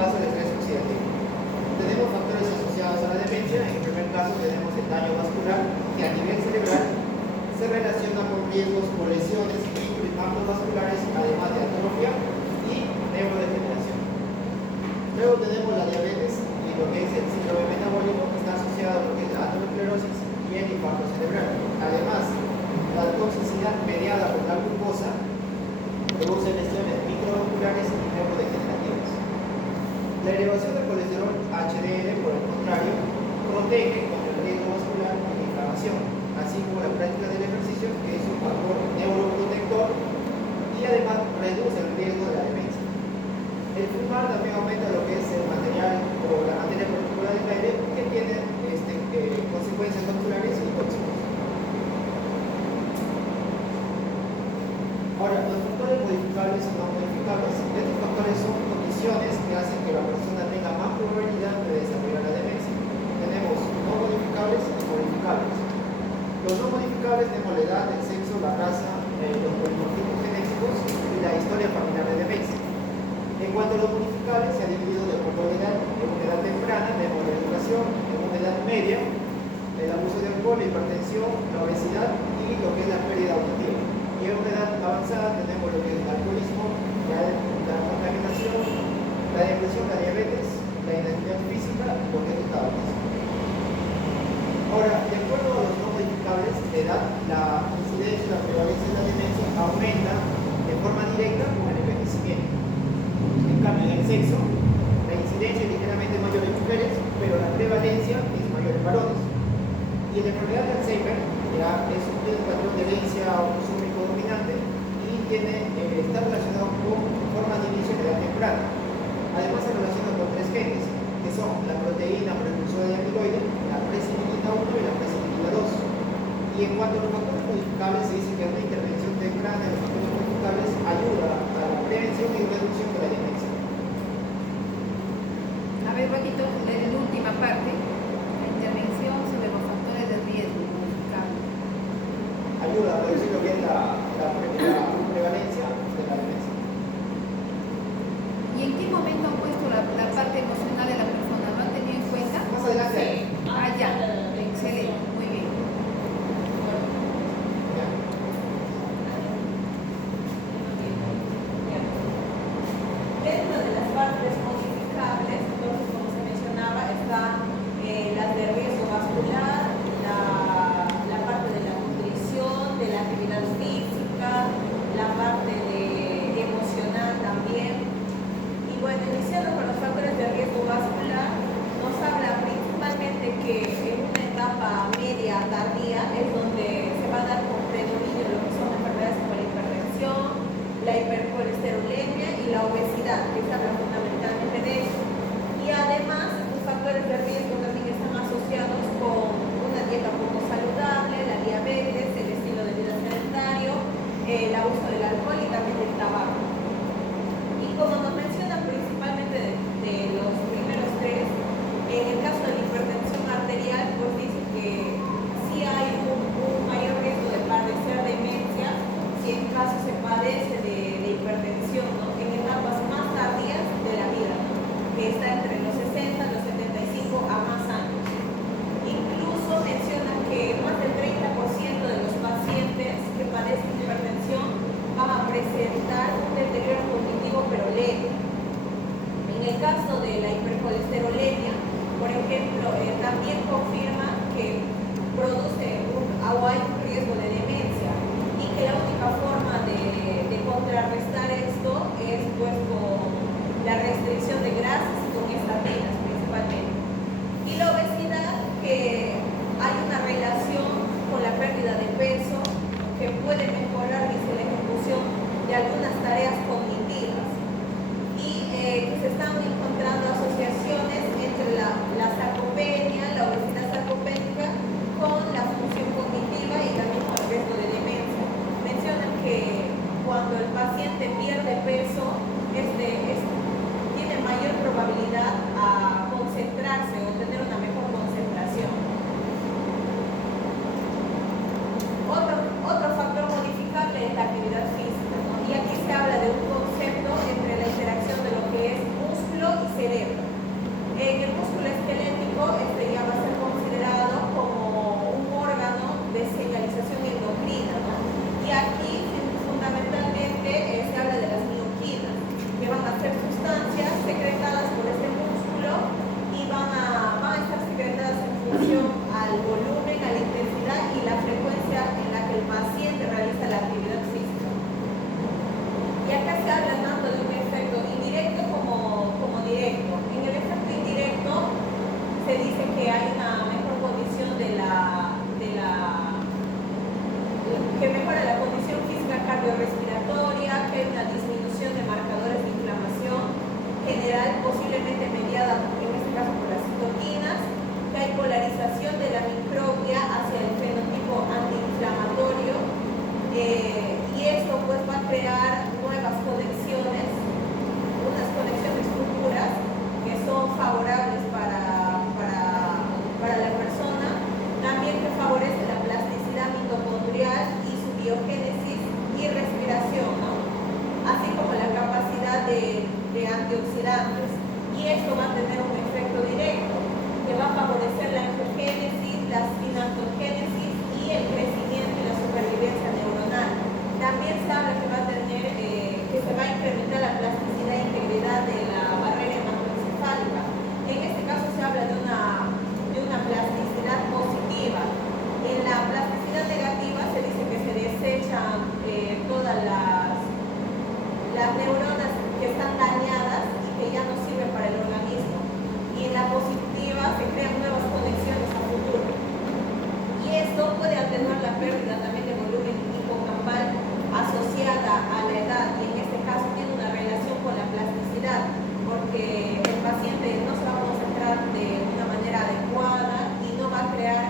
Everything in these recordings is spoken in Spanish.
caso el estrés oxidativo. Tenemos factores asociados a la demencia. En el primer caso tenemos el daño vascular, que a nivel cerebral se relaciona con riesgos por lesiones vasculares, además de atrofia y neurodegeneración. Luego tenemos la diabetes y lo que es el síndrome metabólico, que está asociado a lo que es la aterosclerosis y el infarto cerebral. Además, la toxicidad mediada por la glucosa produce lesiones microvasculares y neurodegenerativas. La elevación del colesterol HDL, por el contrario, protege contra el riesgo vascular y la inflamación, así como la práctica del ejercicio, que es un factor neuroprotector y además reduce el riesgo de la demencia. El fumar también aumenta lo que es el material o la materia particular del aire, que tiene consecuencias vasculares y tóxicas. Ahora, los factores modificables y no modificables. Estos factores son condiciones que hacen que la persona tenga más probabilidad de desarrollar la demencia. Tenemos no modificables y modificables. Los no modificables tenemos la edad, el sexo, la raza, los polimorfismos genéticos y la historia familiar de demencia. En cuanto a los modificables, se ha dividido de acuerdo a la edad. En una edad temprana tenemos la educación, en una edad media el abuso de alcohol, la hipertensión, la obesidad y lo que es la pérdida auditiva. Y en una edad avanzada tenemos lo que es el alcoholismo, la contaminación, la depresión, la diabetes, la inactividad física y lo que es el tabaquismo. Ahora, de acuerdo a los no modificables de edad, la incidencia y la prevalencia de la demencia aumenta de forma directa con el envejecimiento. En cambio, en el sexo, la incidencia es ligeramente mayor en mujeres, pero la prevalencia es mayor en varones. Y en la enfermedad de Alzheimer ya es un patrón de herencia autosómico dominante y está relacionado con formas de inicio de edad temprana. Además se relaciona con tres genes, que son la proteína precursora de amiloide, la presinilina 1 y la presinilina 2. Y en cuanto a los factores modificables, se dice que una intervención temprana de los factores modificables ayuda a la prevención y reducción de la demencia. A ver, Juanito, en la última parte, la intervención sobre los factores de riesgo modificables. Ayuda a reducir lo que es la prevalencia de la demencia. ¿Y en qué momento han puesto la parte emocional de la persona? ¿Lo han tenido en cuenta? Más adelante. Sí. Ah, ya. Excelente. Muy bien. Dentro de las partes modificables, entonces, como se mencionaba, están las de riesgo vascular, la parte de la nutrición, de la actividad física, la parte emocional también. Y bueno, iniciando con los factores de riesgo vascular, nos habla principalmente que en una etapa media tardía es donde se va a dar con predominio lo que son enfermedades como la hipertensión, la hipercolesterolemia y la obesidad, que se habla fundamentalmente de eso. Y además, los factores de riesgo también están asociados con una dieta poco saludable, la diabetes, el estilo de vida sedentario, el abuso del alcohol y también del tabaco. Y como nos mencionan principalmente de los primeros tres, en el caso de la hipertensión arterial, pues dice que sí hay un mayor riesgo de padecer demencia si en caso se padece de hipertensión, ¿no? En etapas más tardías de la vida, ¿no? Que está entre los 60 y los 75 a más años. Incluso menciona que más del 30% de los pacientes que padecen hipertensión van a presentar un deterioro cognitivo pero leve. En el caso de la hipercolesterolemia, por ejemplo, también confirma que produce hay un riesgo de demencia y que la única forma de contrarrestar esto es pues con la restricción de grasas y con estatinas principalmente. Y la obesidad, que hay una relación con la pérdida de peso que puede mejorar la ejecución de algunas tareas cognitivas. Y que se están encontrando asociaciones entre la sarcopenia, la obesidad sarcopénica, con la función cognitiva y también con el riesgo de demencia. Mencionan que cuando el paciente pierde peso, tiene mayor probabilidad a concentrarse o tener una mejor concentración. Otro factor modificable es la actividad física, ¿no? Y aquí se habla de un concepto entre la interacción de lo que es músculo y cerebro. general, posiblemente mediada, en este caso por las citoquinas, que hay polarización de la microglia hacia el fenotipo antiinflamatorio, y esto pues va a crear nuevas conexiones, unas conexiones futuras que son favorables para la persona, también que favorece la plasticidad mitocondrial y su biogénesis y respiración, ¿no? Así como la capacidad de antioxidantes, y esto va a tener un efecto directo que va a favorecer la angiogénesis, la sinaptogénesis y el crecimiento y la supervivencia neuronal. También se habla que va a tener, que se va a incrementar la plasticidad e integridad de la barrera hematoencefálica. En este caso se habla de una plasticidad positiva. En la plasticidad negativa se dice que se desechan todas las neuronas que están dañadas y que ya no sirven para el organismo. Y en la positiva se crean nuevas conexiones a futuro. Y esto puede atenuar la pérdida también de volumen hipocampal asociada a la edad, y en este caso tiene una relación con la plasticidad, porque el paciente no se va a concentrar de una manera adecuada y no va a crear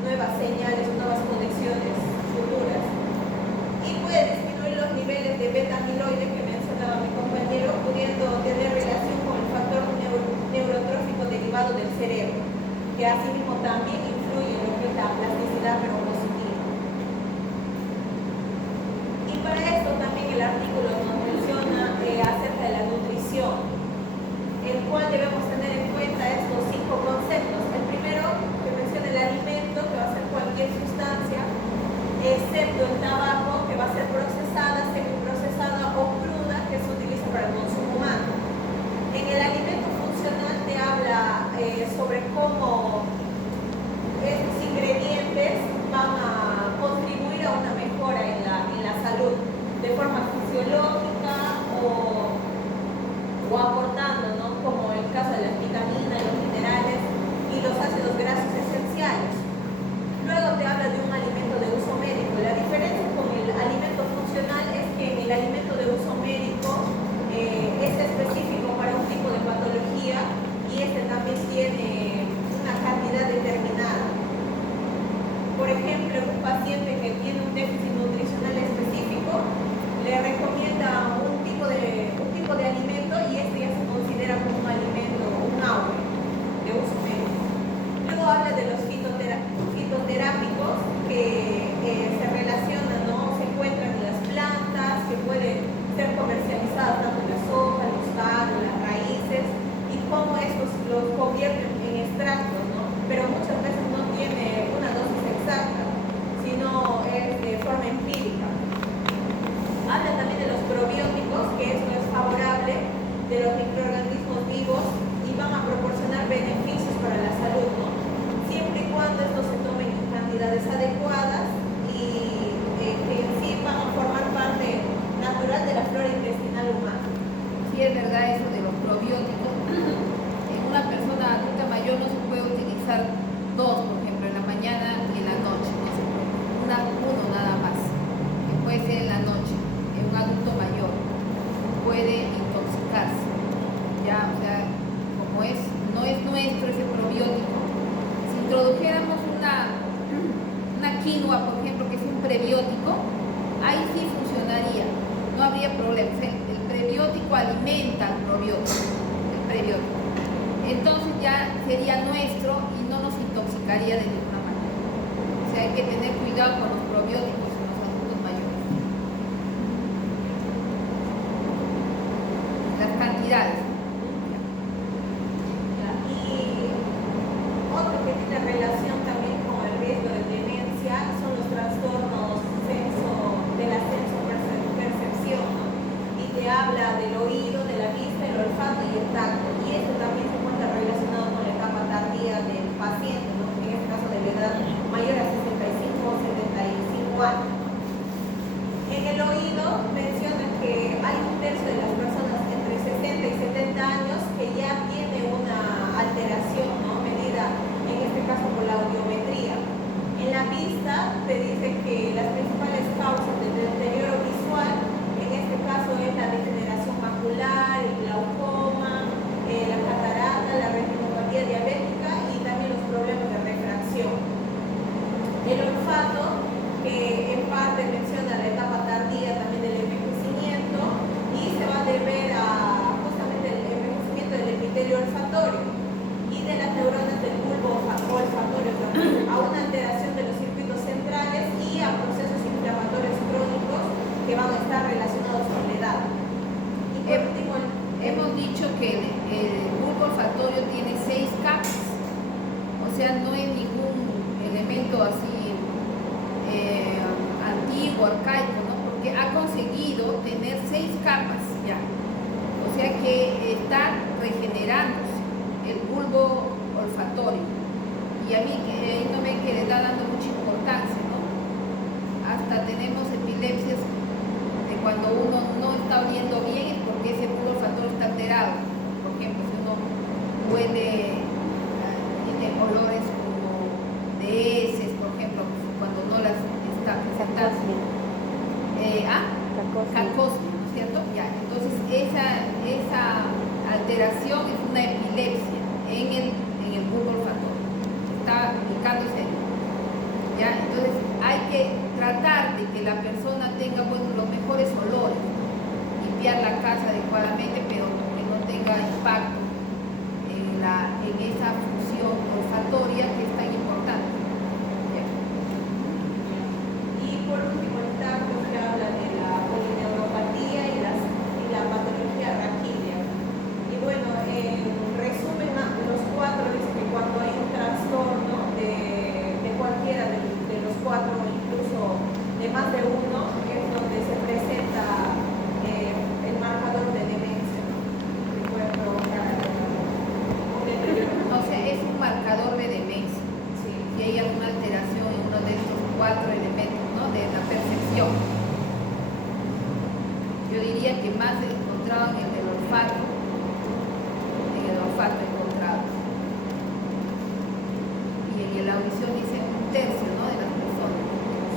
nuevas señales, nuevas conexiones futuras. Y puede disminuir los niveles de beta-amiloide que mencionaba mi compañero, pudiendo tener relación con el factor neurotrófico derivado del cerebro, que asimismo también influye en lo que es la plasticidad pero positiva. Y para esto también el artículo nos menciona acerca de la nutrición, el cual debemos tener en cuenta estos 5 conceptos. El primero, que menciona el alimento, que va a ser cualquier sustancia, excepto el tabaco, que va a ser procesada, semiprocesada o cruda, que se utiliza para el consumo humano. En el alimento funcional te habla sobre cómo estos ingredientes van a contribuir a una mejora en la salud de forma fisiológica o aportando, ¿no? Como el caso de las vitaminas, los minerales y los ácidos grasos esenciales. Luego te habla de un alimento de uso médico. La diferencia con el alimento funcional es que en el alimento de uso médico es específico para un tipo de patología y este también tiene una cantidad determinada. Por ejemplo, un paciente que tiene un déficit nutricional específico le recomienda un tipo de alimento y este ya se considera como un alimento, un AUE de uso médico. Luego habla de los fitoterápicos que se relacionan, ¿no? Se encuentran en las plantas, que pueden ser comercializadas tanto en las hojas, los tallos, las raíces, y cómo estos los convierten en extractos, ¿no? Pero muchas veces no tiene una dosis exacta, sino es de forma empírica. Habla también de los probióticos, que esto es favorable, de los microorganismos vivos y van a proporcionar beneficios para la salud, ¿no? Siempre y cuando estos se tomen en cantidades adecuadas y que en sí van a formar parte natural de la flora intestinal humana. Sí, es verdad eso de los probióticos. En una persona adulta mayor no se puede utilizar dos, por ejemplo, en la mañana y en la noche, no se puede. Uno nada más, que puede ser en la noche. En un adulto mayor puede intoxicarse. Ya, o sea, como no es nuestro ese probiótico, si introdujéramos una quinoa, por ejemplo, que es un prebiótico, ahí sí funcionaría, no habría problema. O sea, el prebiótico alimenta al probiótico, el prebiótico. Entonces ya sería nuestro y no nos intoxicaría de ninguna manera. O sea, hay que tener cuidado con los probióticos en los adultos mayores. Las cantidades. Y otro que tiene relación también con el riesgo de demencia son los trastornos de la sensopercepción, ¿no? Y te habla del oído, de la vista, el olfato y el tacto. Y esto también se encuentra relacionado con la etapa tardía del paciente, ¿no? En este caso de la edad mayor a 65 o 75 años. En el oído menciona que hay un tercio de las personas entre 60 y 70 años que ya tiene una alteración, ¿no? Medida en este caso por la audiometría. En la vista te dice que las principales causas del deterioro visual, en este caso es la degeneración macular, el glaucoma, olfatorio y de las neuronas del bulbo olfatorio también, a una alteración de los circuitos centrales y a procesos inflamatorios crónicos que van a estar relacionados con la edad. Y por último, hemos dicho que el bulbo olfatorio tiene 6 capas, o sea, no es ningún elemento así antiguo, arcaico, ¿no? Porque ha conseguido tener 6 capas ya, o sea que está regenerándose el bulbo olfatorio, y a mí no me que le está dando mucha importancia, ¿no? Hasta tenemos epilepsias de cuando uno no está oliendo bien, es porque ese bulbo olfatorio está alterado. Por ejemplo, si uno huele, tiene olores como de heces, por ejemplo, cuando no las está presentando. Cacosmia, ¿no es cierto? Ya, entonces esa alteración es una epilepsia en el bulbo olfatorio, está ubicándose ahí. ¿Ya? Entonces hay que tratar de que la persona tenga los mejores olores, limpiar la casa adecuadamente, pero que no tenga impacto en esa función olfatoria que es tan importante. ¿Ya? y por último, el tacto que habla de la polineuropatía y la patología raquídea. Y bueno, en resumen, los 4 dice que cuando hay un trastorno de cualquiera de los 4, incluso de más de uno, es donde se presenta el marcador de demencia, ¿no? Que puede provocar un deterioro. O sea, es un marcador de demencia. Sí. Si hay alguna alteración en uno de estos 4 elementos, ¿no? De la percepción. Yo diría que más encontrado en el del olfato, encontrado. Y en la audición dice 1/3, ¿no? De las personas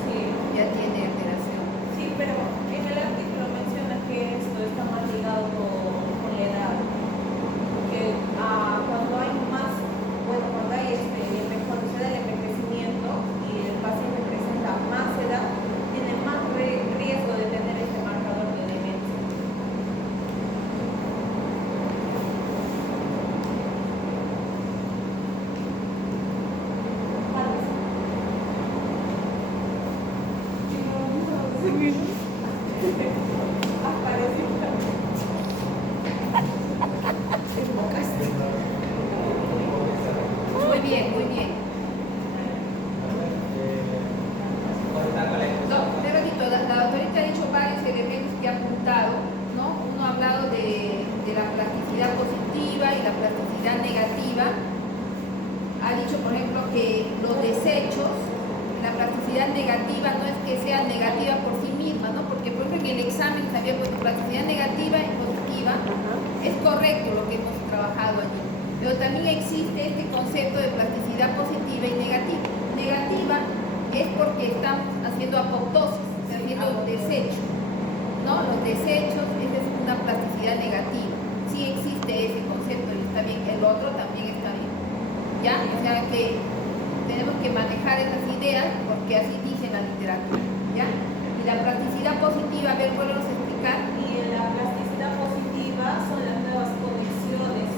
Sí. ya tiene alteración. Sí, pero en el artículo menciona que esto está más ligado con la edad. Porque cuando hay más, bueno, cuando se da el envejecimiento y el paciente presenta más edad, tiene más riesgo de tener este marcador de demencia. Muy bien, muy bien. No, un ratito, la doctorita ha dicho varios elementos que ha apuntado, ¿no? Uno ha hablado de la plasticidad positiva y la plasticidad negativa. Ha dicho, por ejemplo, que los desechos, la plasticidad negativa no es que sea negativa por sí misma, ¿no? Porque, por ejemplo, en el examen había puesto plasticidad negativa y positiva. Es correcto lo que hemos trabajado allí. Pero también existe este concepto de plasticidad positiva y negativa. Negativa es porque estamos haciendo apoptosis, haciendo desecho, ¿no? Los desechos, esa es una plasticidad negativa. Sí existe ese concepto y está bien. El otro también está bien. ¿Ya? O sea que tenemos que manejar esas ideas porque así dice la literatura. ¿Ya? Y la plasticidad positiva, a ver, vuelvos a explicar. Y en la plasticidad positiva son las nuevas conexiones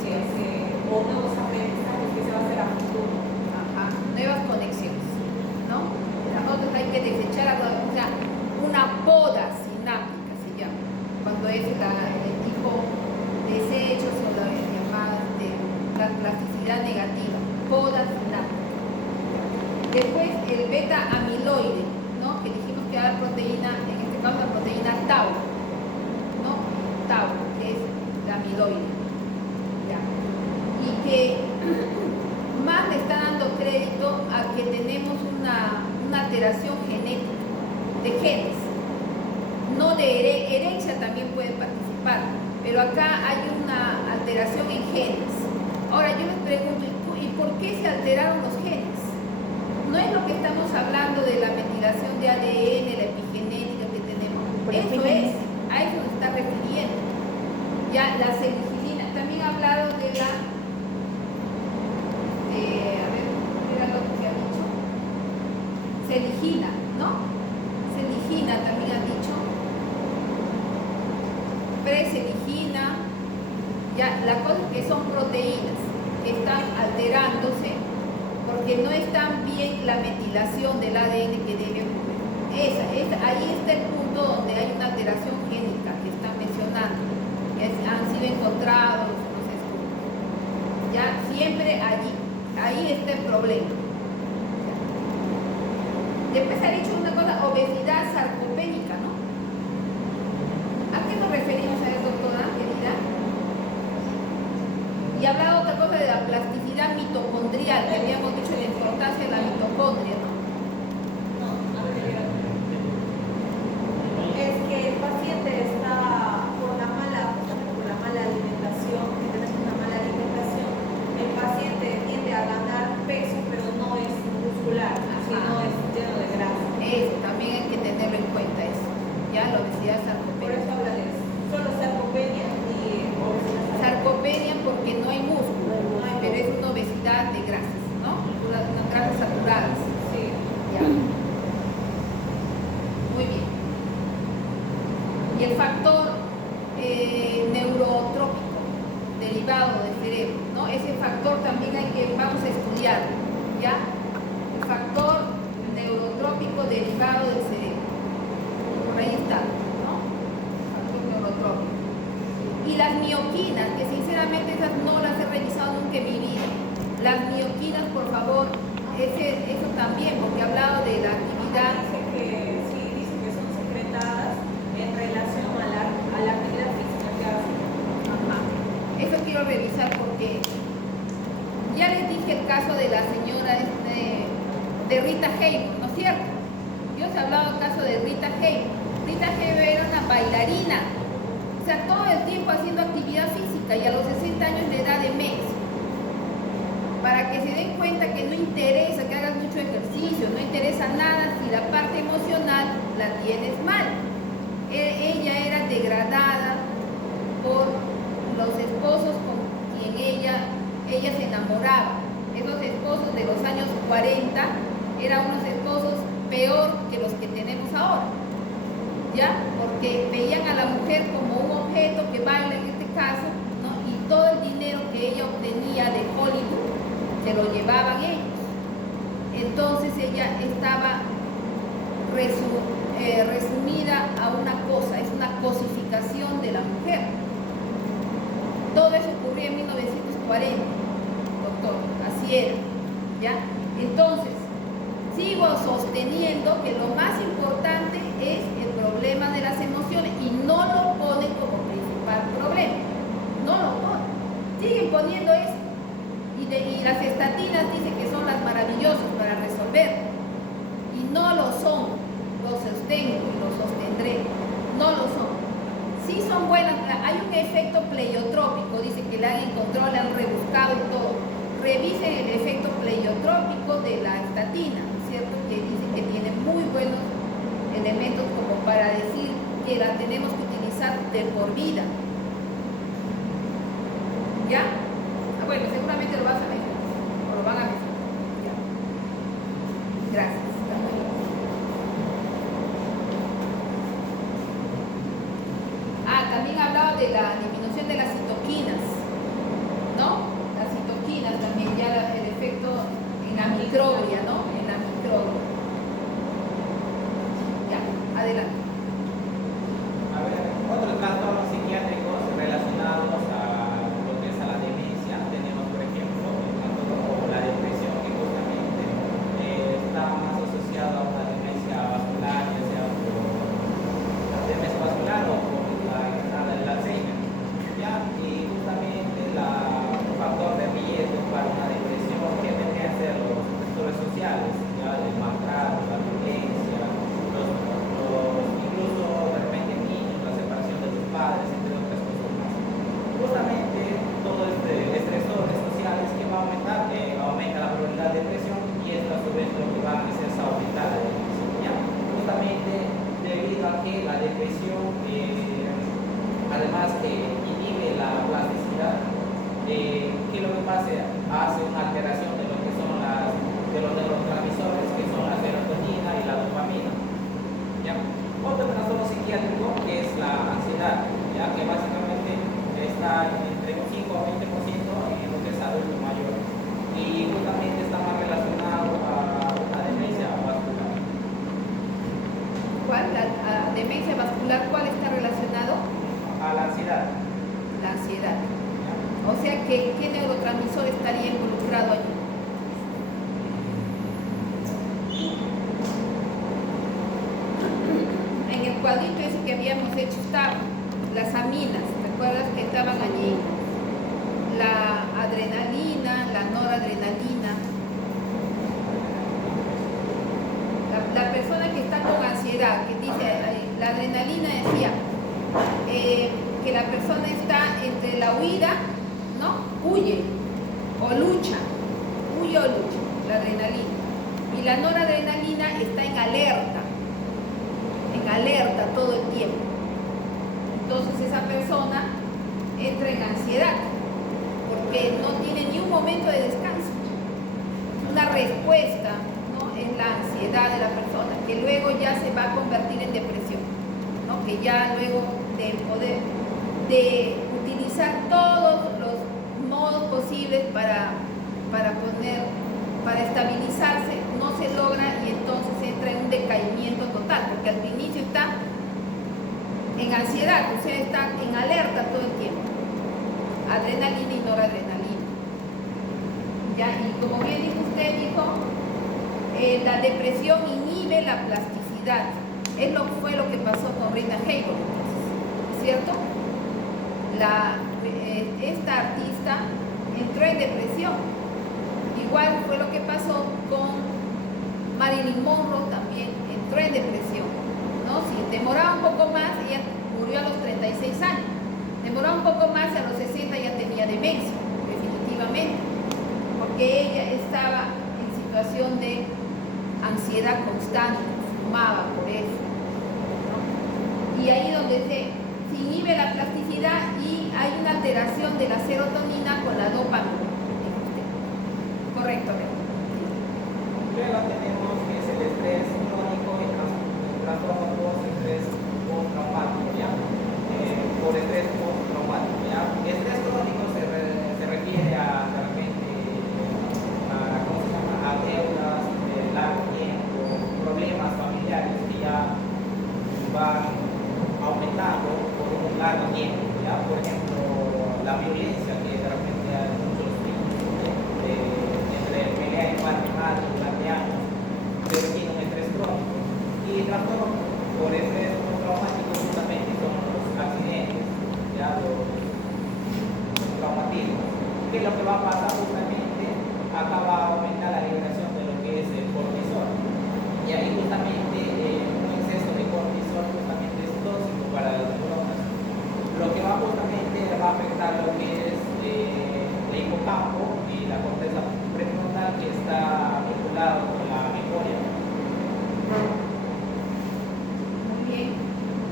o nuevos aprendizajes que se va a hacer a futuro. Ajá, nuevas conexiones, ¿no? Las otras hay que desechar, o sea, una poda sináptica se llama, cuando es el tipo desechos o la llamada la plasticidad negativa, poda sináptica. Después el beta amiloide, ¿no? Que dijimos que era proteína, en este caso la proteína tau, ¿no? Tau, que es la amiloide. Ya. Y que más le está dando crédito a que tenemos una alteración genética de genes, no de herencia también puede participar, pero acá hay una alteración en genes. Ahora yo les pregunto, ¿y por qué se alteraron los genes? No es lo que estamos hablando de la metilación de ADN, la epigenética que tenemos, eso es, a eso se está refiriendo. Ya la celigilina, también ha hablado de la a ver, era lo que ha dicho. Celigina, ¿no? Celigina también ha dicho. Preceligina, Ya, la cosa es que son proteínas que están alterándose porque no están bien la metilación del ADN que debe ocurrir. Ahí está el punto donde hay una alteración génica que están mencionando, que han sido encontrados los estudios. Ya, siempre ahí está el problema. Después ha dicho una cosa, obesidad sarcopénica, ¿no? ¿A qué nos referimos a eso, doctora, querida? Y hablaba otra cosa de la plasticidad mitocondrial, que habíamos dicho la importancia de la mitocondria, ¿no? Es que el paciente está justamente por la mala alimentación, que tenés una mala alimentación, el paciente tiende a ganar peso, pero no es muscular, sino es lleno de grasa. Eso, también hay que tenerlo en cuenta eso. Ya, la obesidad Por sarcopénica. eso habla de eso. Solo sarcopenia y obesidad. Sarcopenia porque no hay músculo, pero es una obesidad de grasas, ¿no? Unas grasas saturadas. Sí. Ya. Muy bien. Y el factor neurotrópico derivado del cerebro, ¿no? Ese factor también vamos a estudiar, ¿ya? El factor neurotrópico derivado del cerebro. Por ahí está, ¿no? Factor neurotrópico. Y las mioquinas, que sinceramente esas no las he revisado nunca en mi vida. Las mioquinas, por favor, eso también, porque he hablado de la actividad. Dice que son secretadas en relación a la actividad física que hacen. Ajá. Eso quiero revisar porque ya les dije el caso de la señora de Rita Hayworth, ¿no es cierto? Yo os he hablado del caso de Rita Hayworth. Rita Hayworth era una bailarina, o sea, todo el tiempo haciendo actividad física y a los 60 años de edad de mes. Para que se den cuenta que no interesa que hagas mucho ejercicio, no interesa nada si la parte emocional la tienes mal. Ella era degradada por los esposos con quien ella se enamoraba. Esos esposos de los años 40 eran unos esposos peor que los que tenemos ahora, ¿ya? Porque veían a la mujer como un objeto que baila en este caso, ¿no? Y todo el dinero que ella obtenía de Hollywood se lo llevaban ellos. Entonces ella estaba resumida a una cosa, es una cosificación de la mujer. Todo eso ocurría en 1940, doctor, así era, ¿ya? Entonces, sigo sosteniendo que lo más importante es el problema de las emociones y no lo ponen como principal problema, no lo ponen, siguen poniendo eso y las estatinas dicen que son las maravillosas para resolver y no lo son, lo sostengo y lo sostendré, no lo son. Sí son buenas, hay un efecto pleiotrópico, dice que la han encontrado, le han rebuscado y todo. Revisen el efecto pleiotrópico de la estatina, ¿no es cierto? Que dice que tiene muy buenos elementos como para decir que la tenemos que utilizar de por vida. ¿Ya? Bueno, seguramente lo vas a ver, o lo van a ver. ¿Ya? Gracias. También hablaba de la disminución de las citoquinas, ¿no? Las citoquinas también, ya el efecto en la microbia, ¿no? En la microbia. Ya, adelante. A ver, otros trastornos psiquiátricos relacionados a lo que es a la demencia, tenemos por ejemplo el trastorno o la depresión, que justamente está más asociado a una demencia vascular, ya sea por la demencia vascular o por la enfermedad del Alzheimer, ¿ya? Y justamente el factor de riesgo para una depresión que tendría que ser los factores sociales, ¿ya? El maltrato, la violencia, incluso de repente niños, la separación de los padres, entre otras cosas más. Justamente todo estresores sociales que va a aumentar, aumenta la probabilidad de depresión y esto a su vez lo que va a hacer es aumentar la depresión, ¿ya? Justamente debido a que la depresión además que inhibe la plasticidad, que lo que pasa hace una alteración de lo que son de los neurotransmisores, que son la serotonina y la dopamina, ¿ya? Otro trastorno psiquiátrico que es la ansiedad, ya que básicamente está entre 5 a 20% en lo que es adulto mayor. Y justamente está más relacionado a una demencia vascular. ¿Cuál? La demencia vascular, ¿cuál está relacionado? A la ansiedad. La ansiedad. ¿Ya? O sea que, ¿qué neurotransmisor estaría involucrado allí? En el cuadrito ese que habíamos hecho estaban las aminas, ¿recuerdas que estaban allí? La adrenalina, la noradrenalina. La persona que está con ansiedad, que dice, la adrenalina decía que la persona está entre la huida, ¿no? Huye o lucha, huye o lucha, la adrenalina. Y la noradrenalina está en alerta todo el tiempo. Entonces esa persona entra en ansiedad porque no tiene ni un momento de descanso. Una respuesta, ¿no?, en la ansiedad de la persona, que luego ya se va a convertir en depresión, ¿no? Que ya luego de utilizar todos los modos posibles para estabilizarse, no se logra y entonces entra en un decaimiento total, porque al inicio está en ansiedad, o sea, está en alerta todo el tiempo. Adrenalina y noradrenalina. ¿Ya? Y como bien dijo usted, la depresión inhibe la plasticidad. Fue lo que pasó con Rita Hayworth, ¿cierto? Esta artista entró en depresión. Igual fue lo que pasó con Marilyn Monroe, también entró en depresión, ¿no? Si demoraba un poco más, ella murió a los 36 años. Demoraba un poco más y a los 60 ya tenía demencia, definitivamente, porque ella estaba en situación de ansiedad constante, fumaba por eso, ¿no? Y ahí donde se inhibe la plasticidad y hay una alteración de la serotonina con la dopamina. Correcto. Luego tenemos que es el estrés crónico y trastorno post-estrés postraumático, ¿ya? Por estrés postraumático, ¿ya? Estrés crónico se refiere a, de repente, ¿cómo se llama? A deudas de largo tiempo, problemas familiares que ya van aumentando por un largo tiempo, ¿ya? Por ejemplo, la violencia que de repente hay muchos tipos entre pelea y padre durante años, pero tiene un estrés crónico. Y trastorno por estrés traumático justamente son los accidentes, ya los traumatismos. ¿Qué es lo que va a pasar justamente? Acaba a aumentar la liberación de lo que es el cortisol. Y ahí justamente un exceso de cortisol justamente es tóxico para las neuronas. Lo que va justamente va a afectar lo que es el hipocampo y la corteza prefrontal, que está vinculado con la memoria. Muy bien.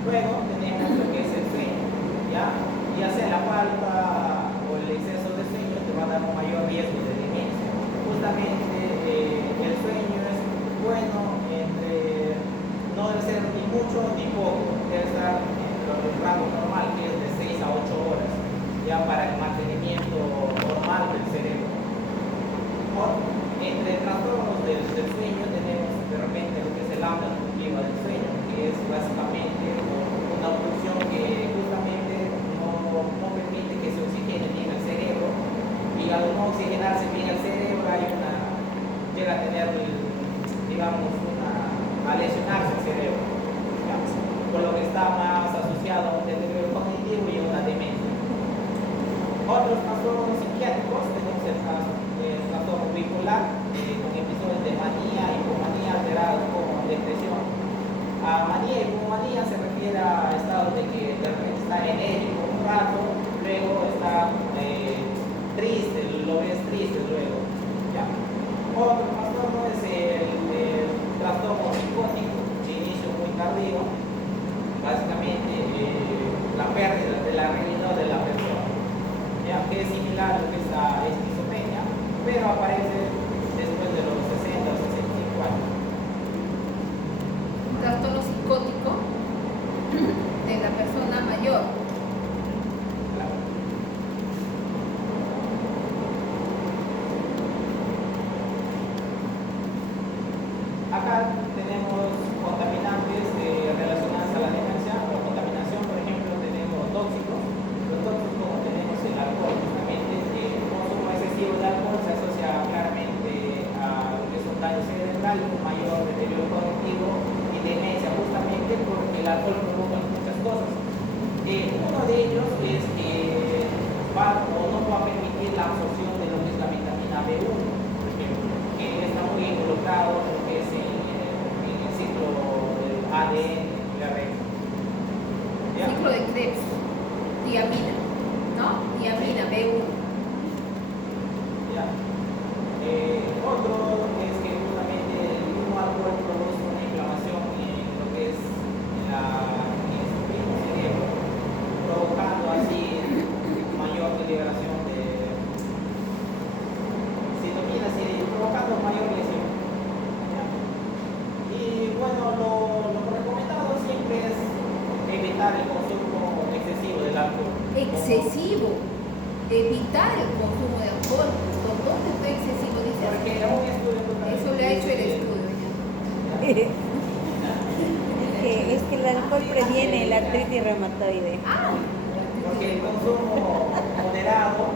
Luego tenemos lo que es el sueño, ya sea la falta o el exceso de sueño te va a dar un mayor riesgo de demencia. Justamente el sueño es bueno no debe ser ni mucho ni poco, debe estar en el rango normal, que es de 6 a 8 horas, ya para el mantenimiento normal del cerebro. Entre trastornos del sueño tenemos de repente lo que es el apnea obstructiva del sueño, que es básicamente una obstrucción que justamente no permite que se oxigene bien el cerebro, y al no oxigenarse bien el cerebro llega a tener, digamos, a lesionarse el cerebro, digamos, por lo que está más asociado a un deterioro cognitivo y a una demencia. Otros trastornos psiquiátricos tenemos el trastorno bipolar, con episodios de manía, hipomanía alterados con depresión. A manía y hipomanía se refiere a estados de que de repente está enérgico un rato, luego está triste, lo ves triste luego. ¿Ya? Otro trastorno es el trastorno psicótico, de inicio muy tardío, básicamente la pérdida de la realidad de la persona, ¿ya? Que es similar a lo que es la esquizofrenia, pero aparece después de los 60 o 65 años. Un trastorno psicótico de la persona mayor. Claro. entrado lo que es en el ciclo del ADN y la red. ¿Ya? Ciclo de Krebs, diamina, ¿no? Diamina B1. ¿Ya? Otro es que justamente el mismo alcohol produce una inflamación en lo que es en su mismo cerebro, provocando así mayor liberación de citocinas y provocando mayor lesión. ¿Ya? Y bueno, lo recomendado siempre es evitar el consumo excesivo del alcohol. Excesivo. Evitar el consumo de alcohol. ¿Dónde está excesivo? Dice Porque un estudio eso le ha hecho el estudio. Es que el alcohol previene la artritis reumatoide. Ah, Porque el consumo moderado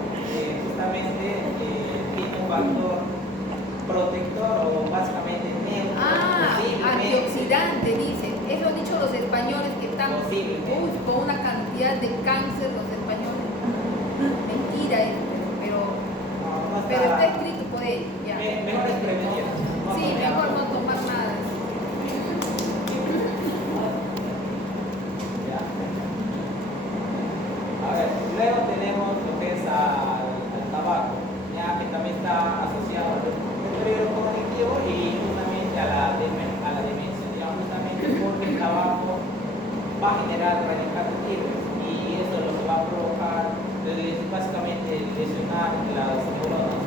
justamente tiene un factor protector o básicamente neutro. antioxidante, dice. Eso han dicho los españoles que están con una cantidad de cáncer los españoles. Mentira es, pero está escrito por ellos. Ya. Mejor es prevenir. Sí, mejor no tomar nada. Ya. A ver, luego tenemos lo que es al tabaco, ya que también está asociado al deterioro cognitivo y justamente a la demencia, ya, justamente porque el tabaco va a generar radicales libres y eso lo que va a provocar básicamente lesionar las neuronas.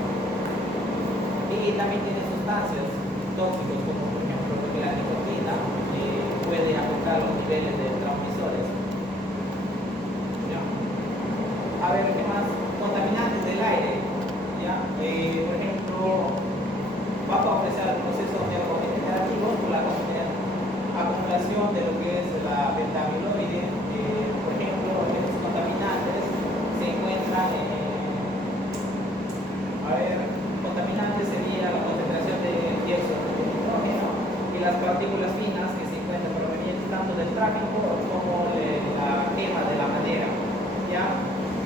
Y también tiene sustancias tóxicas como por ejemplo la nicotina puede afectar los niveles de transmisores. ¿Ya? A ver, ¿qué más? Contaminantes del aire. ¿Ya? Por ejemplo, va a favorecer el proceso neurodegenerativo por la acumulación de lo que es la beta-amiloide. Por ejemplo, estos contaminantes se encuentran contaminantes sería la concentración de dióxido de nitrógeno y las partículas finas que se encuentran provenientes tanto del tráfico como de la quema de la madera. ¿Ya?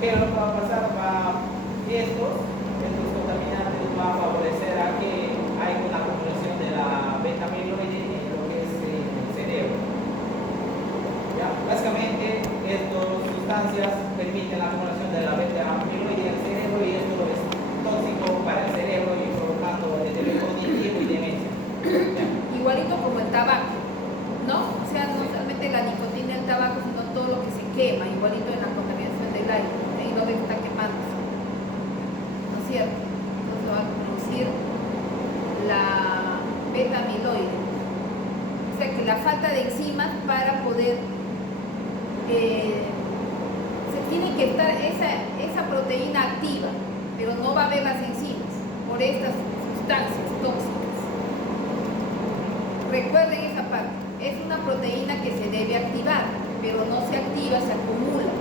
Pero lo que va a pasar estos contaminantes van a favorecer a que hay una acumulación de la beta-amiloide en lo que es el cerebro. ¿Ya? Básicamente, estas sustancias permiten la acumulación de la beta-amiloide en el cerebro y esto es tóxico para el cerebro y provocando deterioro cognitivo y demencia. ¿Ya? Igualito como el tabaco, ¿no? O sea, no solamente la nicotina del tabaco, sino todo lo que se quema, igualito en la contaminación del aire, ahí donde está quemando, ¿no es cierto? Entonces va a producir la beta-amiloide. O sea que la falta de enzimas para poder se tiene que estar esa proteína activa, pero no va a haber las enzimas por estas sustancias tóxicas. Recuerden esa parte, es una proteína que se debe activar, pero no se activa, se acumula.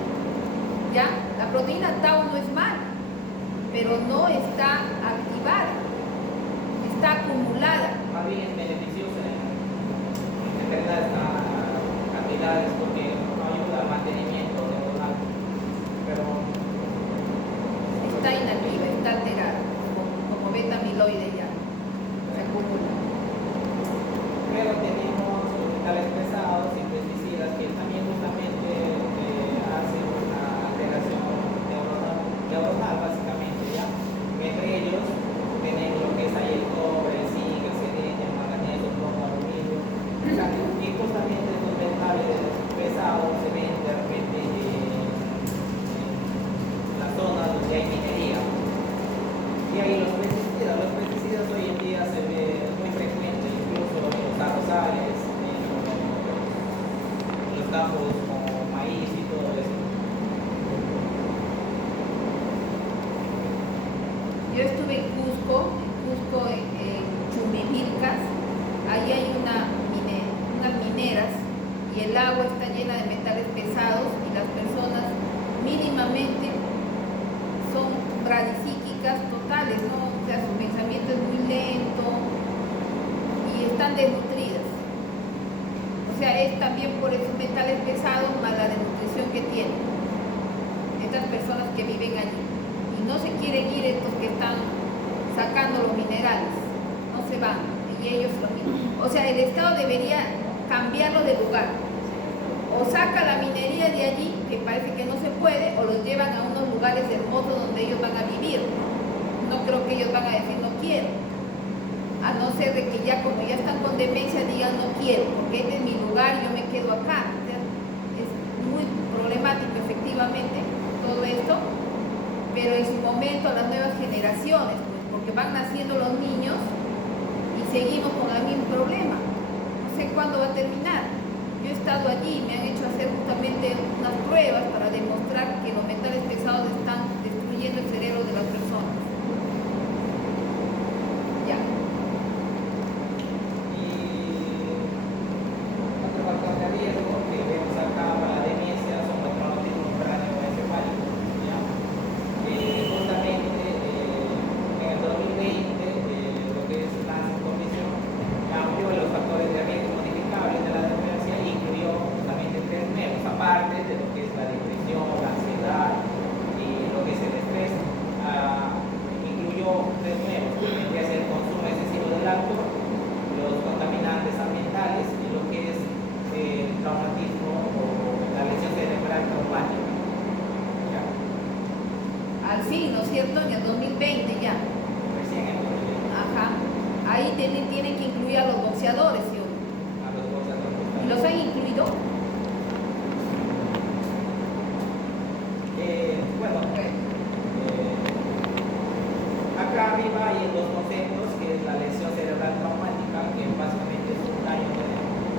¿Ya? La proteína tau no es mala, pero no está activada, está acumulada. Más bien es beneficiosa en determinadas cantidades porque no ayuda al mantenimiento neuronal, pero Está inactiva, está alterada, como beta-amiloide ya, se acumula. luego tenemos los metales pesados y pesticidas que también justamente hacen una alteración neuronal básicamente, ¿ya? Entre ellos tenemos lo que es ahí el cobre, el zinc, el selenio, el manganeso, el plomo, aluminio. Y justamente estos metales pesados se ven de repente en la zona donde hay minería. Y ahí los pesticidas hoy en día se ve muy frecuente, incluso en los arrozales, en los campos como maíz y todo eso. Yo estuve en Cusco en Chumivilcas, ahí hay unas mineras y el agua está llena de metales pesados y las personas mínimamente son bradisíquicas totales, ¿no? O sea, su pensamiento es muy lento y están desnutridas. O sea, es también por esos metales pesados más la desnutrición que tienen estas personas que viven allí. Y no se quieren ir estos que están sacando los minerales, no se van, y ellos lo mismo. O sea, el Estado debería cambiarlo de lugar. O saca la minería de allí, que parece que no se puede, o los llevan a unos lugares hermosos donde ellos van a vivir. No creo que ellos van a decir no quiero. A no ser de que ya como ya están con demencia digan no quiero, porque este es mi lugar, yo me quedo acá. O sea, es muy problemático efectivamente todo esto, pero en su momento a las nuevas generaciones, pues, porque van naciendo los niños y seguimos con el mismo problema. No sé cuándo va a terminar. Yo he estado allí, me han hecho hacer justamente unas pruebas para demostrar que los metales pesados están destruyendo el cerebro de las personas. Ya. Y otro factor de riesgo que vemos acá para la demencia son los traumatismos craneoencefálicos. ¿Ya? Justamente en el 2020 lo que es la comisión cambió los factores de riesgo modificables de la demencia e incluyó justamente 3 nuevos, aparte de lo que es la depresión, la ansiedad y lo que es el estrés. Incluyó 3 nuevos, que vendría a ser el consumo excesivo del alcohol, los contaminantes ambientales y lo que es el traumatismo o la lesión cerebral traumática. ¿Ya? Al fin, ¿no es cierto? En el 2020 ya. Recién en el 2020, Ajá. Ahí tienen que incluir a los boxeadores, ¿sí o no? a los boxeadores. ¿Y los han incluido? Bueno, acá arriba hay 2 conceptos, que es la lesión cerebral traumática, que básicamente es un daño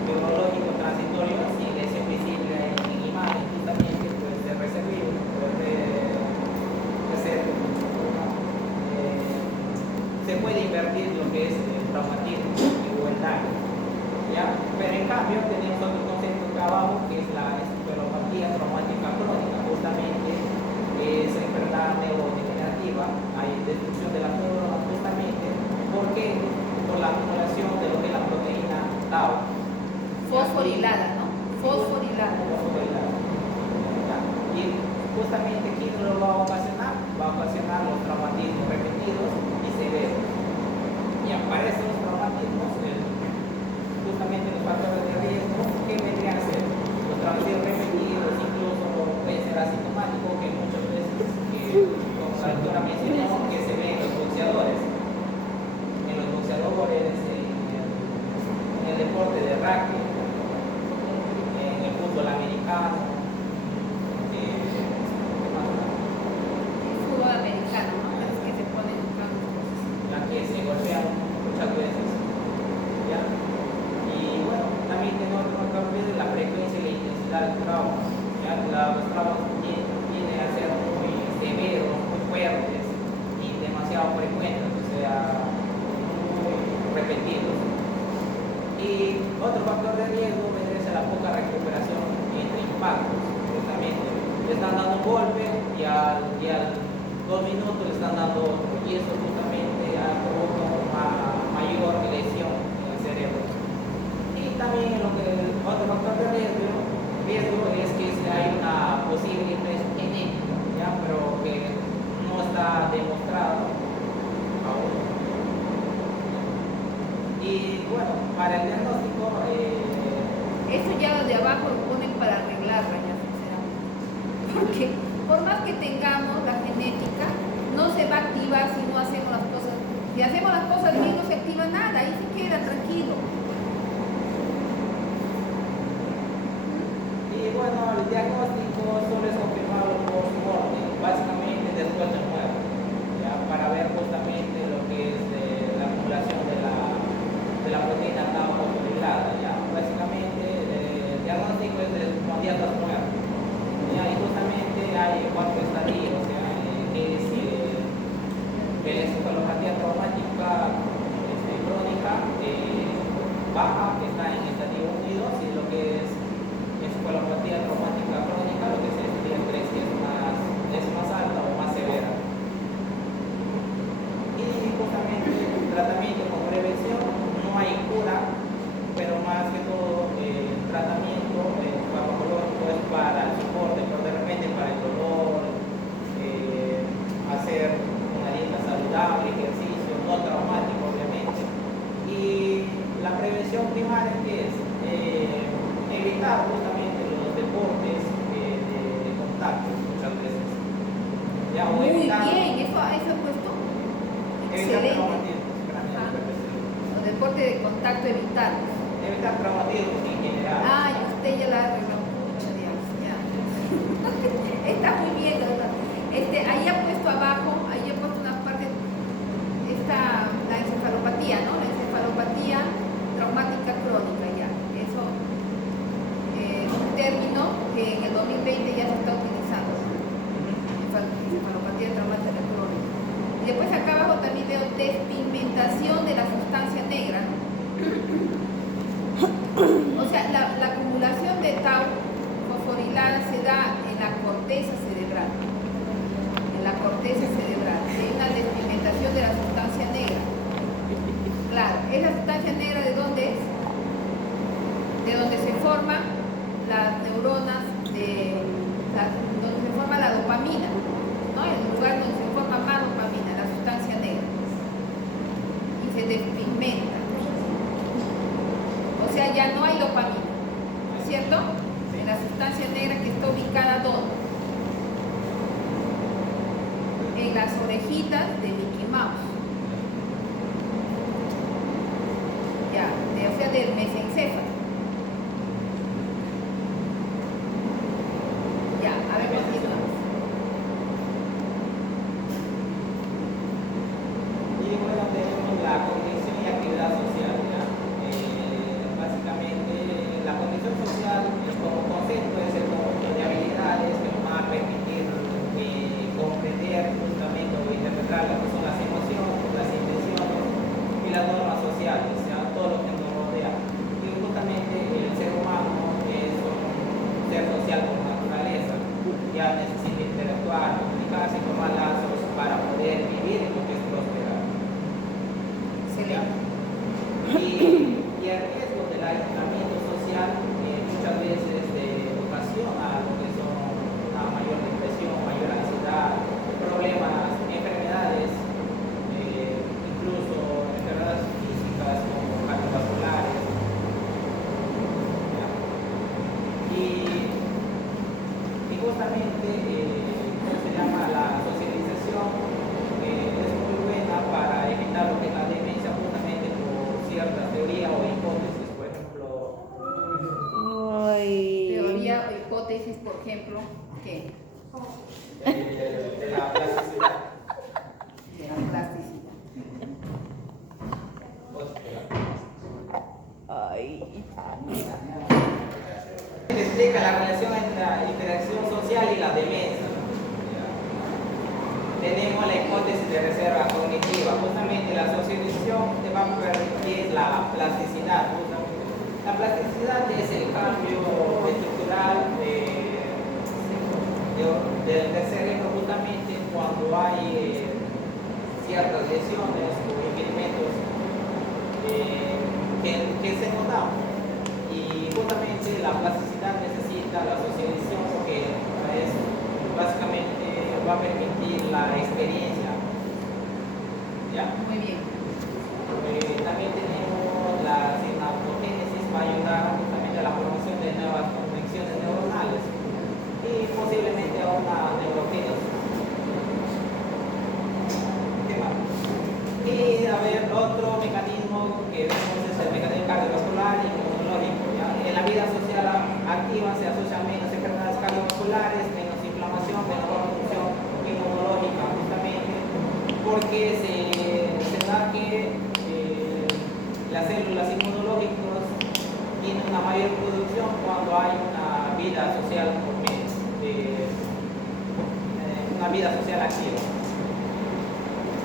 neurológico transitorio sin lesión visible en imagen, justamente puede ser recibido, puede ser, se puede invertir lo que es el traumatismo o el daño, ¿ya? Pero en cambio tenemos otro concepto acá abajo, que es la encefalopatía traumática crónica, justamente es enfermedad neurodegenerativa, hay destrucción de las neuronas justamente porque por la acumulación de lo que es la proteína tau. Fosforilada, ¿no? Fosforilada. Fosforilada. Ya. Y justamente ¿quién lo va a ocasionar? Va a ocasionar los traumatismos repetidos y severos. Y aparecen los traumatismos, justamente los factores de riesgo, que vendrían a ser los traumatismos repetidos, incluso puede ser asintomático, que muchas veces, como la doctora mencionó, que se ven en los boxeadores, en el deporte de rugby, en el fútbol americano, Fútbol americano, ¿no? Es que se ponen buscando cosas. la que se golpean muchas veces. ¿Ya? Y bueno, también tenemos que marcar la frecuencia y la intensidad del trauma. ¿Ya? Los traumas tienden a ser muy severos, muy fuertes y demasiado frecuentes, o sea, muy repetidos. Y otro factor de riesgo vendría a ser la poca recuperación entre impactos. Justamente le están dando un golpe y al 2 minutos le están dando otro, y eso justamente provoca una mayor lesión en el cerebro. Y también otro factor de riesgo es que hay una posible influencia genética, ¿ya? Pero que no está demostrado aún. Y bueno, para el diagnóstico, Eso ya los de abajo lo ponen para arreglarla, ya sinceramente. Porque por más que tengamos la genética, no se va a activar si no hacemos las cosas. Si hacemos las cosas bien, no se activa nada, ahí se queda tranquilo. y bueno, el diagnóstico solo es confirmado por muerte, básicamente después de muerte, ¿ya? Para ver justamente lo que es la acumulación de la proteína tau fosforilada, ¿ya? Básicamente el diagnóstico es de días tras muerte, ¿ya? Y justamente hay 4 estadios, ¿ya? Que es la encefalopatía traumática crónica baja, que está en estadio 1 y 2, y lo que es encefalopatía traumática crónica, lo que es el estadio 3, que es más alta o más severa. Y justamente el tratamiento con prevención, no hay cura, pero más que todo el tratamiento farmacológico es para el soporte, pero de repente para el dolor, Ya, o Muy evitar, bien, eso he puesto. evitar Excelente. traumatismos, Ajá. craneales. Los deportes de contacto evitarlos. Evitar traumatismos en general. Ay, usted ya la arregló. Mucha Dios, ya. Está muy bien, ¿verdad? Ahí ha puesto abajo, ahí ha puesto una parte, la encefalopatía, ¿no? La encefalopatía traumática crónica, ya. Eso es un término que en el 2020 ya se está utilizando. Encefalopatía traumática crónica. Y después acá abajo también veo despigmentación de la sustancia negra, ¿no? O sea, la acumulación de tau fosforilada se da en la corteza cerebral. En la corteza cerebral. Hay una despigmentación de la sustancia negra. Claro, ¿esa sustancia negra de dónde es? De donde se forman las neuronas, donde se forma la dopamina, ¿no? En el lugar donde se forma más dopamina, la sustancia negra. Y se despigmenta. O sea, ya no hay dopamina, ¿no es cierto? En la sustancia negra que está ubicada ¿dónde? En las orejitas de Mickey Mouse. Ya, o sea, del mesencéfalo. Ya, a ver, continuamos. Y bueno, tenemos la cognición y actividad social, ¿ya? Básicamente, la cognición social como concepto es el conjunto de habilidades que nos van a permitir comprender justamente o interpretar lo que son las emociones, las intenciones y las normas sociales, o sea, todo lo que nos rodea. Y justamente el ser humano es un ser social por naturaleza, ya necesita interactuar, comunicarse y tomar lazos para poder vivir en lo que es prosperar. Excelente. Y el riesgo del aislamiento social muchas veces ocasiona lo que son una mayor depresión, mayor ansiedad, problemas, enfermedades, incluso enfermedades físicas como cardiovasculares. ¿Ya? Y justamente, ¿cómo se llama? La socialización es muy buena para evitar lo que es la demencia justamente por ciertas teorías o hipótesis, por ejemplo. Ay. Teoría o hipótesis, por ejemplo, ¿qué? De la plasticidad. De la plasticidad. Ay. Explica la relación entre la interacción social y la demencia. Tenemos la hipótesis de reserva cognitiva. Justamente la socialización te va a permitir la plasticidad. La plasticidad es el cambio estructural del cerebro justamente cuando hay ciertas lesiones o impedimentos que se notan. Y justamente la plasticidad necesita la socialización porque es básicamente va a permitir la experiencia. ¿Ya? Muy bien. También tenemos la sinaptogénesis para ayudar justamente a la formación de nuevas conexiones neuronales y posiblemente a una neurogénesis. ¿Qué más? Y a ver, otro mecanismo que vemos es el mecanismo cardiovascular y inmunológico. ¿Ya? En la vida social activa se asocian menos enfermedades cardiovasculares, menos inflamación, menos función inmunológica, justamente porque se da que las células inmunológicas tienen una mayor producción cuando hay una vida social por medio, una vida social activa.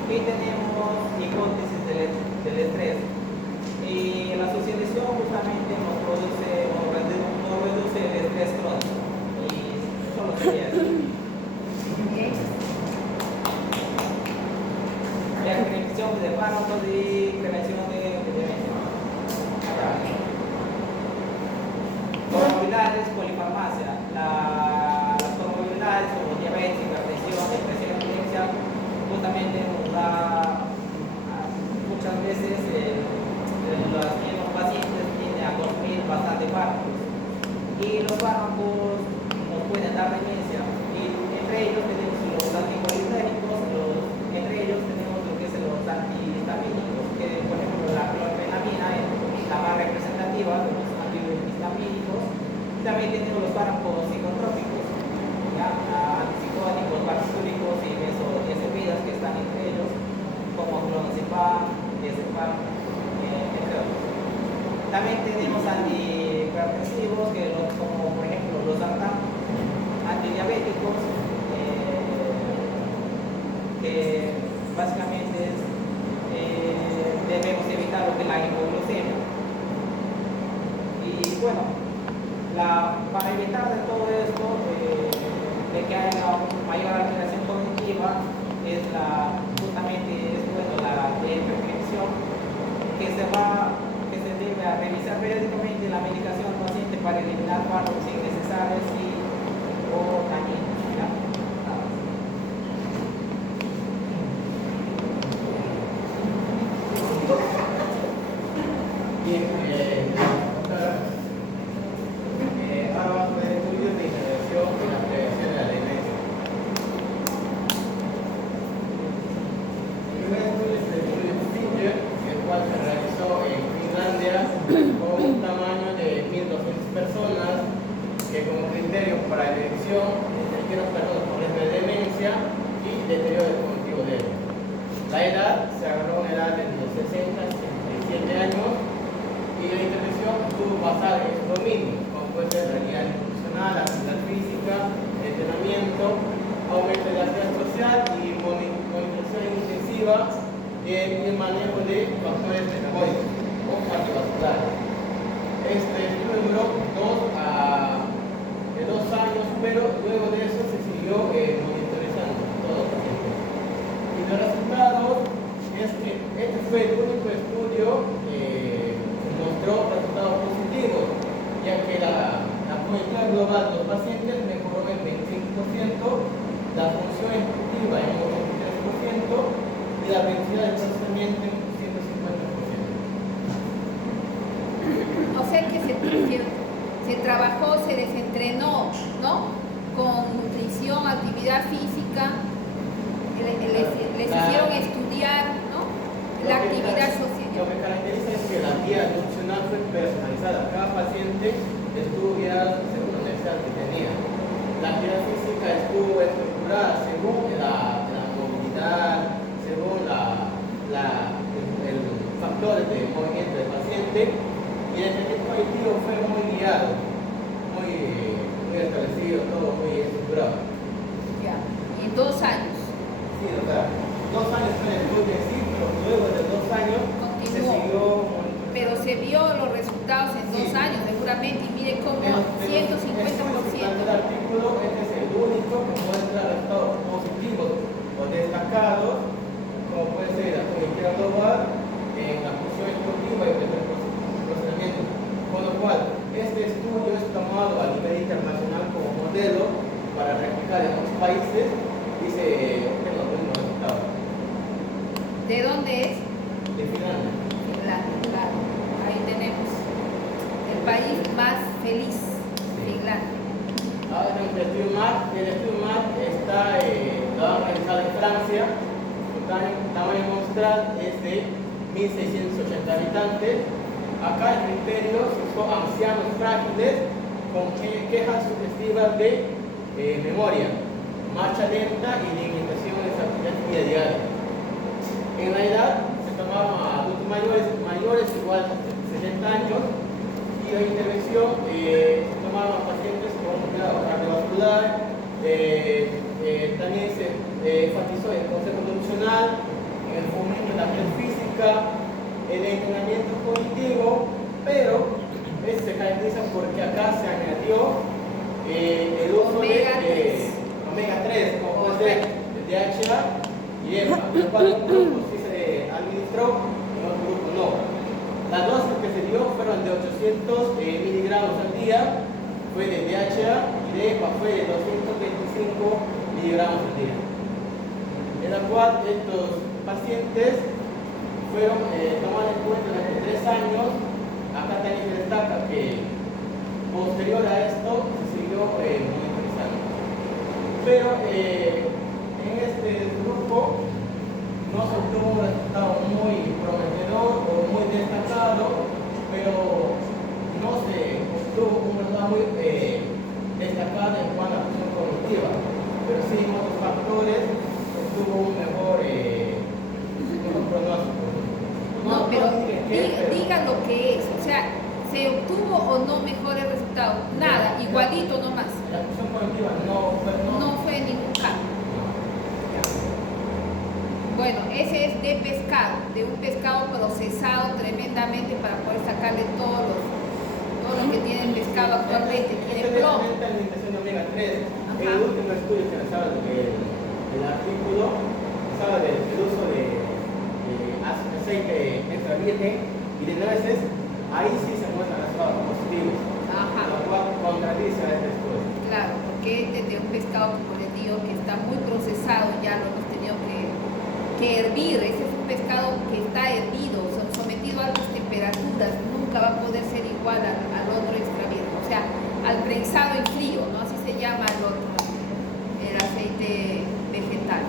Y tenemos hipótesis del estrés. Y la socialización justamente nos reduce el estrés crónico. Y solo sería eso. Bien. La prescripción de fármacos y prevención de demencia. Comorbilidades, polifarmacia. Las comorbilidades como diabetes, hipertensión, depresión, epilepsia, justamente nos da muchas veces los mismos pacientes tienden a consumir bastante fármacos. Y los fármacos nos pueden dar demencia. Y entre ellos tenemos los anticolinérgicos básicamente debemos evitar lo que es la hipoglucemia. Y bueno, para evitar de todo esto, de que haya mayor alteración cognitiva, justamente es bueno la prescripción que se debe revisar periódicamente la medicación del paciente para eliminar fármacos innecesarios o dañinos. ¿Ya? Nada más. Bien, ahora vamos a ver estudios de intervención en la prevención de la demencia. El primer estudio es el estudio Singer, el cual se realizó en Finlandia con un tamaño de 1.200 personas, que como criterio para elección eligieron personas con riesgo de demencia y deterioro cognitivo leve. La edad se agarró una edad de los 60 a 67 años. Y la intervención estuvo basada en estos dominios, como puede ser la guía nutricional, la actividad física, el entrenamiento, aumento de la actividad social y monitorización intensiva y el manejo de factores metabólicos o cardiovasculares. Este estudio duró 2 años, pero luego de eso se siguió monitorizando todos los pacientes. Y los resultados es que este fue el único estudio mostró resultados positivos, ya que la cognitiva global de los pacientes mejoró en 25%, la función ejecutiva en 83% y la velocidad de procesamiento en 150%. O sea que se trabajó, se desentrenó, ¿no? Con nutrición, actividad física, les hicieron estudiar, ¿no? La actividad social. Lo que caracteriza es que la guía nutricional fue personalizada. Cada paciente estuvo guiado según la necesidad que tenía. La actividad física estuvo estructurada según la movilidad, según el factor de movimiento del paciente, y el entrenamiento cognitivo fue muy guiado, muy establecido, todo muy estructurado. Ya. Y en 2 años. Sí, o sea, 2 años fue el estudio en sí, pero luego de 2 años se siguió. Pero se vio los resultados en 2 años, seguramente, y mire cómo 150%. El artículo es el único que muestra resultados positivos o destacados, como puede ser la cognitiva global, en la función ejecutiva y el procesamiento. Con lo cual, este estudio es tomado a nivel internacional como modelo para replicar en otros países y se obtienen los mismos resultados. ¿De dónde es? De Finlandia. Finlandia, claro. Ahí tenemos el país más feliz, Finlandia. Ahora tenemos el estudio MAC está lo han realizado en Francia. Su tamaño muestral es de 1.680 habitantes. Acá el criterio son ancianos frágiles con quejas sugestivas de memoria, marcha lenta y limitaciones de actividad diaria. En la edad se tomaban a adultos mayores igual a 60 años, y la intervención se tomaban a pacientes con cuidado cardiovascular. También se enfatizó el consejo nutricional, el fomento de la actividad física, el entrenamiento cognitivo, pero se caracteriza porque acá se añadió el uso de omega 3, como puede ser el DHA y EPA, en cual un grupo sí se administró, en otro grupo no. La dosis que se dio fueron de 800 miligramos al día, fue de DHA, y de EPA fue de 225 miligramos al día. En la cual estos pacientes fueron tomados en cuenta durante 3 años. Acá también se destaca que posterior a esto se siguió monitorizando. Pero en este grupo no se obtuvo un resultado muy prometedor o muy destacado, pero no se obtuvo un resultado muy destacado en cuanto a la función cognitiva. Pero sí en otros factores obtuvo un mejor pronóstico. No, pero diga lo que es, o sea, ¿se obtuvo o no mejores resultados? Nada, igualito nomás. La función cognitiva no fue ningún cambio. Bueno, de pescado, de un pescado procesado tremendamente para poder sacarle todo lo que tiene el pescado actualmente, tiene plomo. Alimentación omega 3. Ajá. El último estudio que nos habla el artículo nos habla del uso de aceite extra virgen y de nueces. Ahí sí se muestran resultados positivos, Ajá. lo cual contradice a este estudio. Claro, porque este de un pescado, como les digo, que está muy procesado, ya lo hemos tenido que hervir. Ese es un pescado que está hervido, sometido a altas temperaturas, nunca va a poder ser igual al otro extra virgen, o sea, al prensado en frío, ¿no? Así se llama el otro, el aceite vegetal,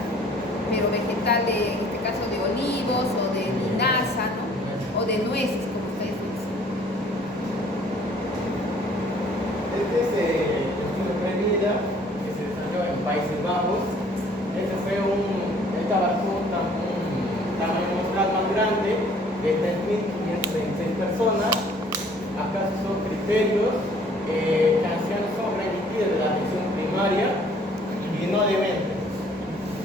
pero vegetal en este caso de olivos o de linaza, ¿no? O de nueces, como ustedes dicen. Este es el estudio Previda que se desarrolló en Países Bajos. Esta abarcó un tamaño muestral más grande de 3.526 personas. Acá son criterios que ancianos son remitidos de la atención primaria y no de mente.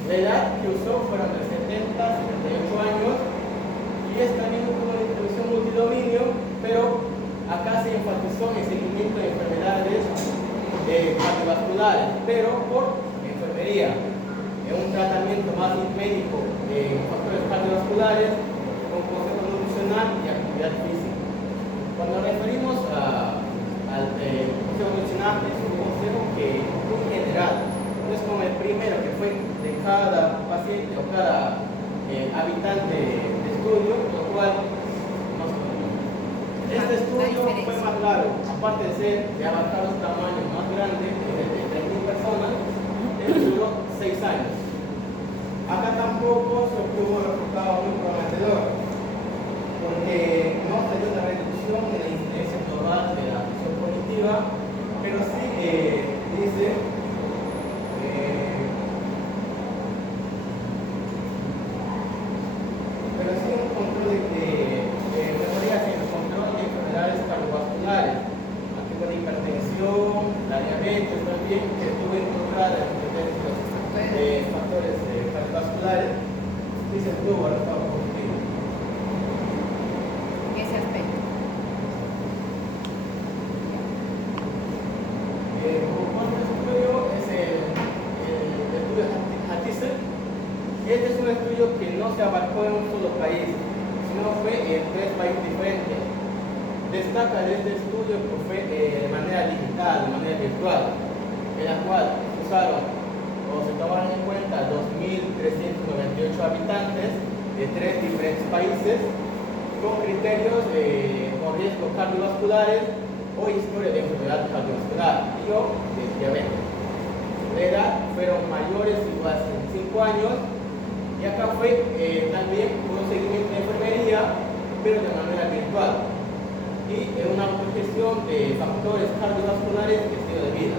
La edad que usó fueron de 70 a 78 años y es también una distribución multidominio, pero acá se enfatizó en el seguimiento de enfermedades cardiovasculares, pero por enfermería, en un tratamiento más médico de factores cardiovasculares, con consejo nutricional y actividad física. Cuando nos referimos al consejo nutricional, es un consejo que muy general, no es como el primero que fue de cada paciente o cada habitante de estudio, lo cual no se conoce. Este estudio fue más largo, aparte de ser de abarcar un tamaño más grande, de 3.000 personas, duró 6 años. Acá tampoco se obtuvo un resultado muy prometedor, porque no se dio una reducción de la incidencia global de la función cognitiva, pero sí dice pero sí un control mejorías en el control de enfermedades cardiovasculares, aquí con la hipertensión, la diabetes también, que estuvo encontrada en los factores cardiovasculares, y se tuvo resultados positivos. En ese aspecto. Otro estudio es el estudio Hattiser. Este es un estudio que no se abarcó en un solo país, sino fue en 3 países diferentes. Destaca de este estudio que fue de manera digital, de manera virtual, en la cual se usaron o se tomaron en cuenta 2.398 habitantes de 3 diferentes países con criterios con riesgos cardiovasculares o historia de enfermedad cardiovascular y o de diabetes. La edad fueron mayores o iguales a 5 años y acá fue también un seguimiento de enfermería, pero de manera virtual y una autogestión de factores cardiovasculares y estilo de vida.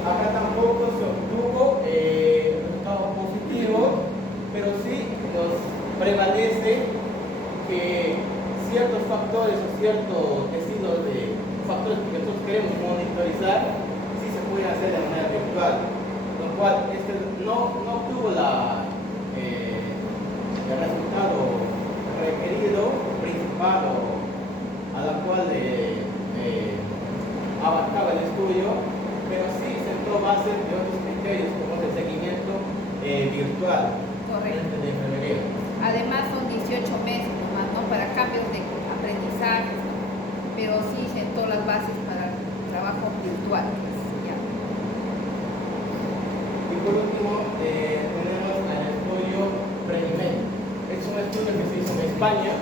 Acá tampoco se obtuvo resultados positivos, pero sí nos prevalece que ciertos factores o ciertos estilos de factores que nosotros queremos monitorizar sí se pueden hacer de manera virtual, lo cual no obtuvo el resultado requerido, principal a la cual abarcaba el estudio, pero sí sentó bases de otros criterios como el seguimiento virtual. Correcto. De enfermería. Además son 18 meses nomás, ¿no? Para cambios de aprendizaje, pero sí sentó las bases para el trabajo virtual. Ya. Y por último tenemos el estudio Predimed. Es un estudio que se hizo en España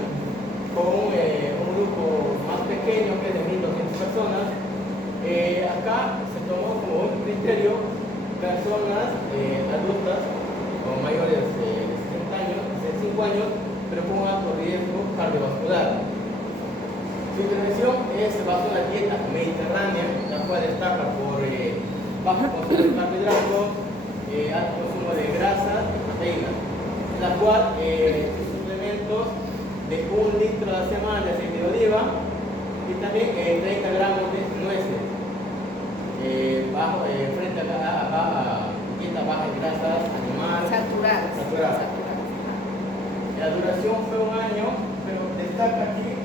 con un grupo más pequeño que es de 1.200 personas. Acá se tomó como un criterio personas adultas o mayores de 65 años, pero con un alto riesgo cardiovascular. Su intervención se basó en la dieta mediterránea, la cual destaca por bajo consumo de carbohidratos, alto consumo de grasas y proteínas, la cual sus suplementos de 1 litro a la semana de aceite de oliva y también 30 gramos de nueces, frente a dieta baja en grasas animales Saturadas. fue un año, pero destaca aquí.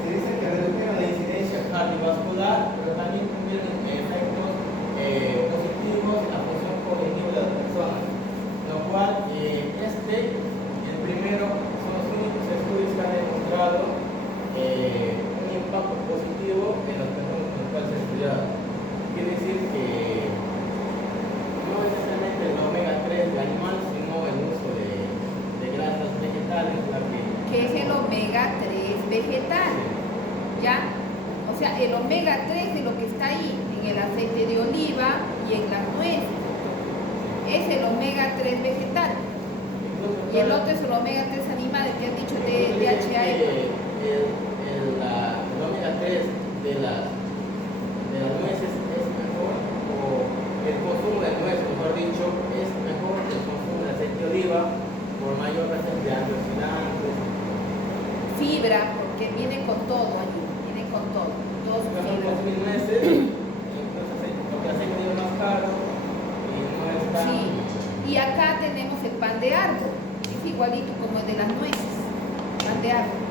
Se dice que redujeron la incidencia cardiovascular, pero también tuvieron efectos positivos en la función cognitiva de las personas, lo cual el primero, son los únicos estudios que han demostrado un impacto positivo en las personas con las cuales se ha estudiado. Quiere decir que no es necesariamente el omega 3 de animal, sino el uso de grasas vegetales, que es el omega 3 vegetal, ¿ya? O sea, el omega 3 de lo que está ahí, en el aceite de oliva y en las nueces, es el omega 3 vegetal. Y el otro es el omega 3 animal, que han dicho de DHA. El omega 3 de las nueces es mejor, o el consumo de nueces, mejor dicho, es mejor que el consumo de aceite de oliva por mayor presencia de antioxidantes. Fibra, porque viene con todo allí, viene con todo. Dos Mejor fibras. consumir nueces, incluso porque el aceite de oliva es más caro y no es tan... Sí. Y acá tenemos el pan de árbol, es igualito como el de las nueces, pan de árbol.